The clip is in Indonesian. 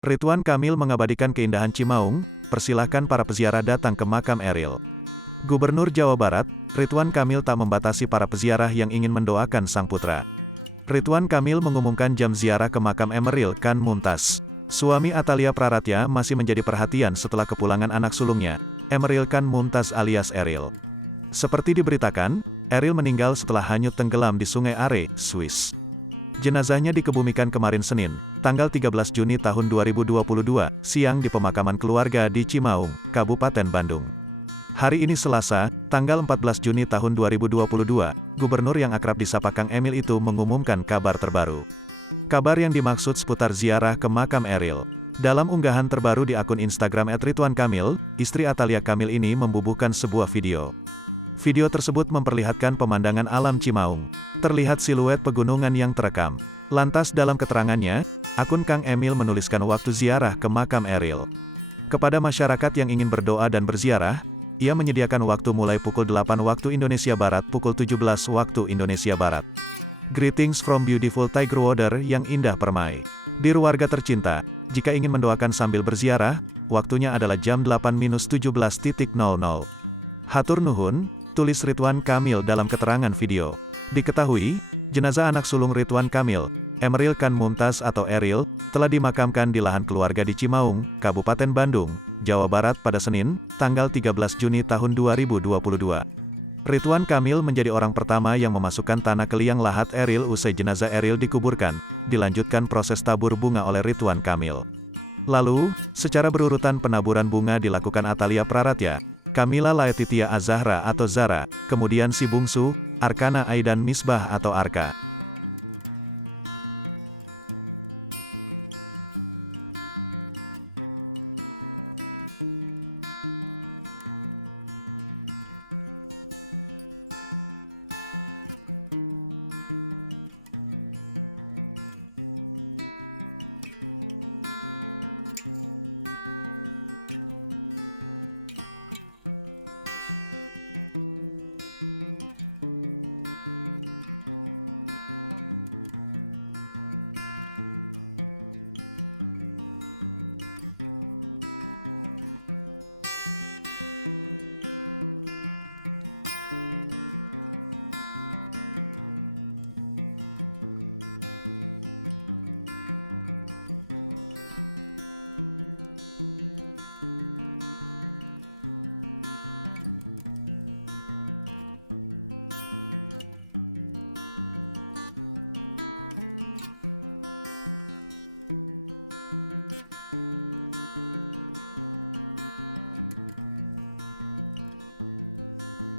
Ridwan Kamil mengabadikan keindahan Cimaung, persilahkan para peziarah datang ke makam Eril. Gubernur Jawa Barat, Ridwan Kamil tak membatasi para peziarah yang ingin mendoakan sang putra. Ridwan Kamil mengumumkan jam ziarah ke makam Emeril Khan Mumtaz. Suami Atalia Praratya masih menjadi perhatian setelah kepulangan anak sulungnya, Emeril Khan Mumtaz alias Eril. Seperti diberitakan, Eril meninggal setelah hanyut tenggelam di Sungai Are, Swiss. Jenazahnya dikebumikan kemarin Senin, tanggal 13 Juni tahun 2022, siang di pemakaman keluarga di Cimaung, Kabupaten Bandung. Hari ini Selasa, tanggal 14 Juni tahun 2022, gubernur yang akrab disapa Kang Emil itu mengumumkan kabar terbaru. Kabar yang dimaksud seputar ziarah ke makam Eril. Dalam unggahan terbaru di akun Instagram @ridwankamil, istri Atalia Kamil ini membubuhkan sebuah video. Video tersebut memperlihatkan pemandangan alam Cimaung. Terlihat siluet pegunungan yang terekam. Lantas dalam keterangannya, akun Kang Emil menuliskan waktu ziarah ke makam Eril. Kepada masyarakat yang ingin berdoa dan berziarah, ia menyediakan waktu mulai pukul 8 waktu Indonesia Barat pukul 17 waktu Indonesia Barat. Greetings from beautiful Tiger Water yang indah permai. Dear warga tercinta, jika ingin mendoakan sambil berziarah, waktunya adalah jam 8-17.00. Hatur nuhun, tulis Ridwan Kamil dalam keterangan video. Diketahui, jenazah anak sulung Ridwan Kamil, Emeril Khan Mumtaz atau Eril, telah dimakamkan di lahan keluarga di Cimaung, Kabupaten Bandung, Jawa Barat pada Senin, tanggal 13 Juni tahun 2022. Ridwan Kamil menjadi orang pertama yang memasukkan tanah ke liang lahat Eril usai jenazah Eril dikuburkan, dilanjutkan proses tabur bunga oleh Ridwan Kamil. Lalu, secara berurutan penaburan bunga dilakukan Atalia Praratya, Kamila Laetitia Azahra atau Zara, kemudian si bungsu, Arkana Aidan Misbah atau Arka.